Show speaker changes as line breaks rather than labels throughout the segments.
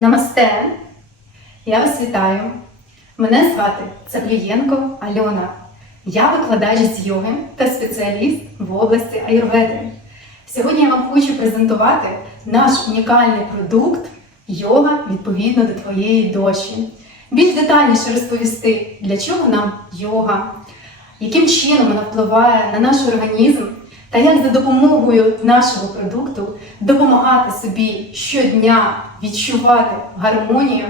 Намасте! Я вас вітаю. Мене звати Цаплієнко Альона. Я викладач з йоги та спеціаліст в області аюрведи. Сьогодні я вам хочу презентувати наш унікальний продукт йога відповідно до твоєї доші. Більш детальніше розповісти, для чого нам йога, яким чином вона впливає на наш організм та як за допомогою нашого продукту допомагати собі щодня відчувати гармонію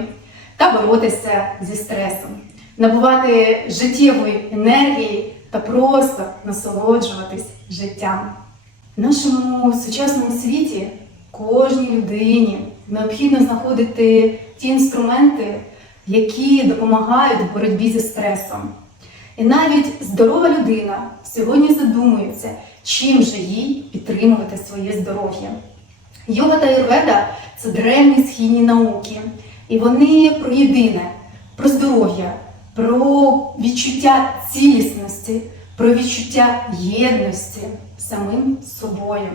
та боротися зі стресом, набувати життєвої енергії та просто насолоджуватись життям. В нашому сучасному світі кожній людині необхідно знаходити ті інструменти, які допомагають в боротьбі зі стресом. І навіть здорова людина сьогодні задумується, чим же їй підтримувати своє здоров'я. Йога та юрведа це древні східні науки, і вони про єдине, про здоров'я, про відчуття цілісності, про відчуття єдності самим собою.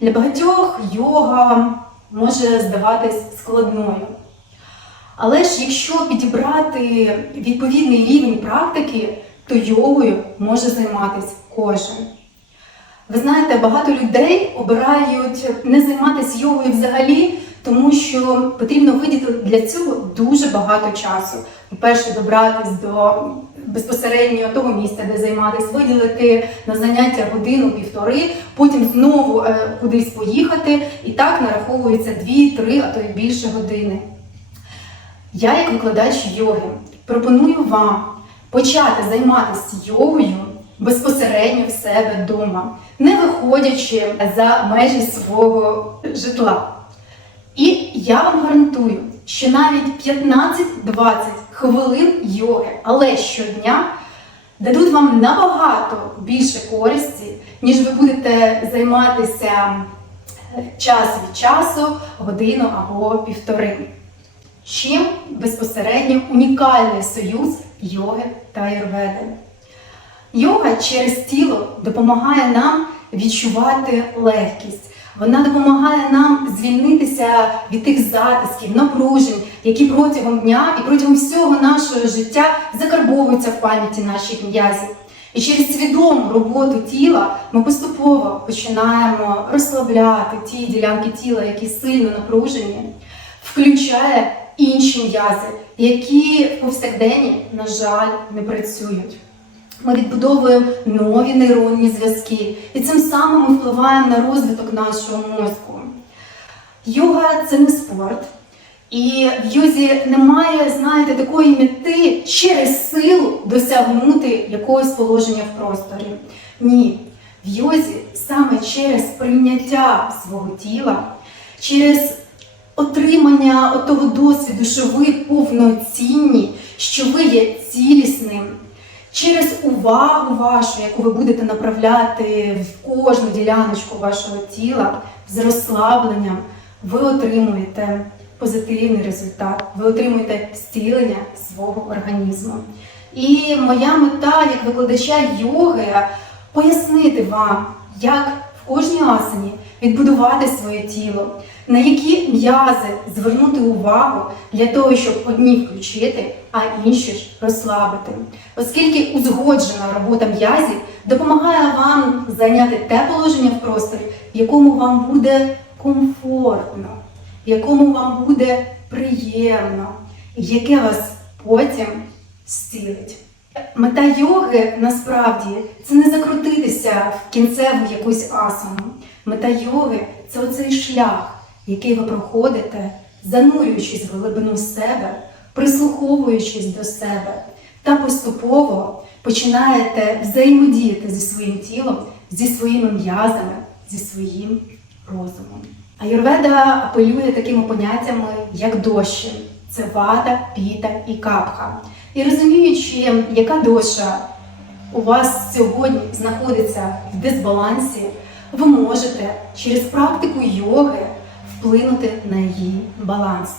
Для багатьох йога може здаватись складною. Але ж якщо підібрати відповідний рівень практики, то йогою може займатися кожен. Ви знаєте, багато людей обирають не займатися йогою взагалі, тому що потрібно виділити для цього дуже багато часу. По-перше, добратись до безпосередньо того місця, де займатися, виділити на заняття годину-півтори, потім знову е, кудись поїхати, і так нараховується 2-3, а то й більше години. Я, як викладач йоги, пропоную вам почати займатися йогою безпосередньо в себе вдома, не виходячи за межі свого житла. І я вам гарантую, що навіть 15-20 хвилин йоги, але щодня дадуть вам набагато більше користі, ніж ви будете займатися час від часу, годину або півтори. Чим безпосередньо унікальний союз йоги та аюрведи. Йога через тіло допомагає нам відчувати легкість. Вона допомагає нам звільнитися від тих затисків, напружень, які протягом дня і протягом всього нашого життя закарбовуються в пам'яті наших м'язів. І через свідому роботу тіла ми поступово починаємо розслабляти ті ділянки тіла, які сильно напружені, включає інші м'язи, які в повсякденні, на жаль, не працюють. Ми відбудовуємо нові нейронні зв'язки, і цим самим ми впливаємо на розвиток нашого мозку. Йога це не спорт. І в йозі немає, знаєте, такої мети через силу досягнути якогось положення в просторі. Ні. В йозі саме через прийняття свого тіла, через отримання того досвіду, що ви повноцінні, що ви є цілісним, через увагу вашу, яку ви будете направляти в кожну діляночку вашого тіла з розслабленням, ви отримуєте позитивний результат, ви отримуєте зцілення свого організму. І моя мета як викладача йоги пояснити вам, як в кожній асані відбудувати своє тіло, на які м'язи звернути увагу для того, щоб одні включити, а інші ж розслабити. Оскільки узгоджена робота м'язів допомагає вам зайняти те положення в просторі, в якому вам буде комфортно, в якому вам буде приємно, яке вас потім зцілить. Мета йоги насправді це не закрутитися в кінцеву якусь асану. Мета йоги це оцей шлях, який ви проходите, занурюючись в глибину себе, прислуховуючись до себе, та поступово починаєте взаємодіяти зі своїм тілом, зі своїми м'язами, зі своїм розумом. Аюрведа апелює такими поняттями, як дощі. Це вада, піта і капха. І розуміючи, яка доша у вас сьогодні знаходиться в дисбалансі, ви можете через практику йоги вплинути на її баланс.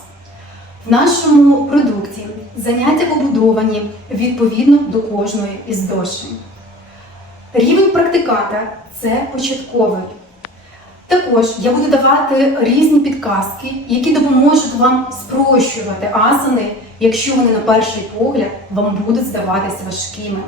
В нашому продукті заняття побудовані відповідно до кожної із доші. Рівень практиката це початковий. Також я буду давати різні підказки, які допоможуть вам спрощувати асани, якщо вони на перший погляд вам будуть здаватися важкими.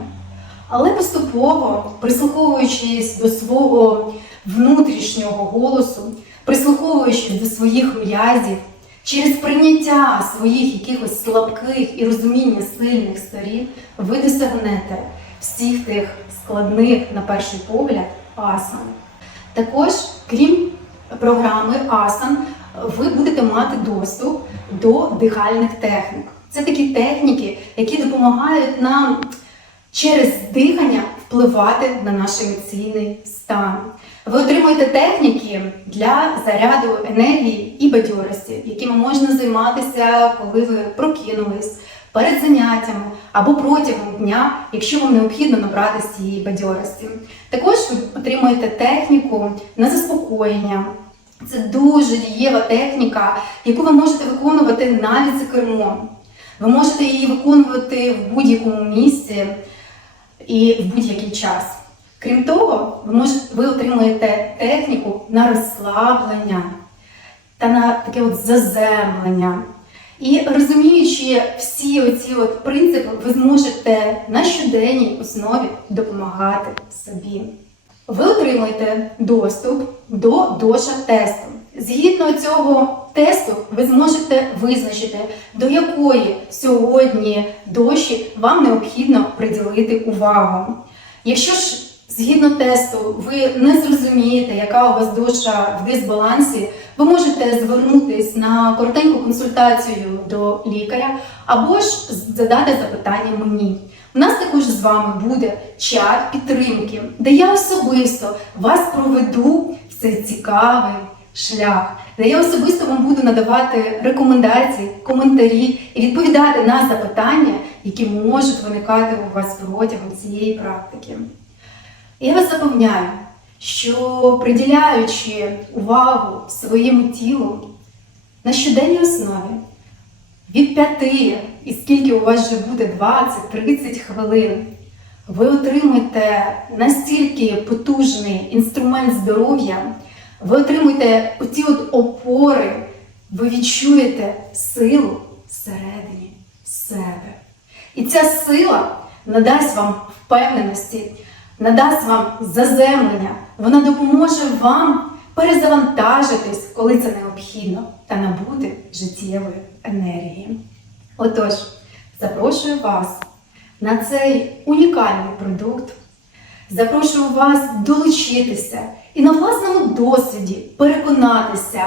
Але поступово, прислуховуючись до свого внутрішнього голосу, прислуховуючись до своїх м'язів, через прийняття своїх якихось слабких і розуміння сильних сторін, ви досягнете всіх тих складних, на перший погляд, асан. Також, крім програми асан, ви будете мати доступ до дихальних технік. Це такі техніки, які допомагають нам через дихання впливати на наш емоційний стан. Ви отримуєте техніки для заряду енергії і бадьорості, якими можна займатися, коли ви прокинулись перед заняттями або протягом дня, якщо вам необхідно набрати цієї бадьорості. Також ви отримуєте техніку на заспокоєння. Це дуже дієва техніка, яку ви можете виконувати навіть за кермом. Ви можете її виконувати в будь-якому місці і в будь-який час. Крім того, ви, можете, ви отримуєте техніку на розслаблення та на таке от заземлення. І розуміючи всі оці от принципи, ви зможете на щоденній основі допомагати собі. Ви отримаєте доступ до доша тесту. Згідно цього тесту, ви зможете визначити, до якої сьогодні доші вам необхідно приділити увагу. Якщо ж згідно тесту ви не зрозумієте, яка у вас душа в дисбалансі, ви можете звернутися на коротеньку консультацію до лікаря або ж задати запитання мені. У нас також з вами буде чат підтримки, де я особисто вас проведу в цей цікавий шлях, де я особисто вам буду надавати рекомендації, коментарі і відповідати на запитання, які можуть виникати у вас протягом цієї практики. Я вас запевняю, що приділяючи увагу своєму тілу на щоденній основі від 5 і скільки у вас вже буде? 20-30 хвилин, ви отримаєте настільки потужний інструмент здоров'я, ви отримуєте оці от опори, ви відчуєте силу всередині себе. І ця сила надасть вам впевненості, надасть вам заземлення, вона допоможе вам перезавантажитись, коли це необхідно, та набути життєвої енергії. Отож, запрошую вас на цей унікальний продукт. Запрошую вас долучитися і на власному досвіді переконатися,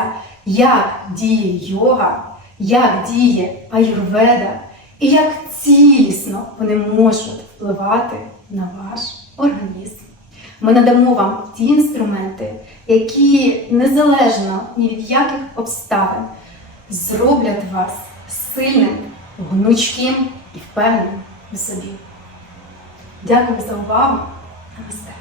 як діє йога, як діє аюрведа і як цілісно вони можуть впливати на ваш організм. Ми надамо вам ті інструменти, які незалежно ні від яких обставин зроблять вас сильним, гнучким і впевненим у собі. Дякую за увагу. Намасте.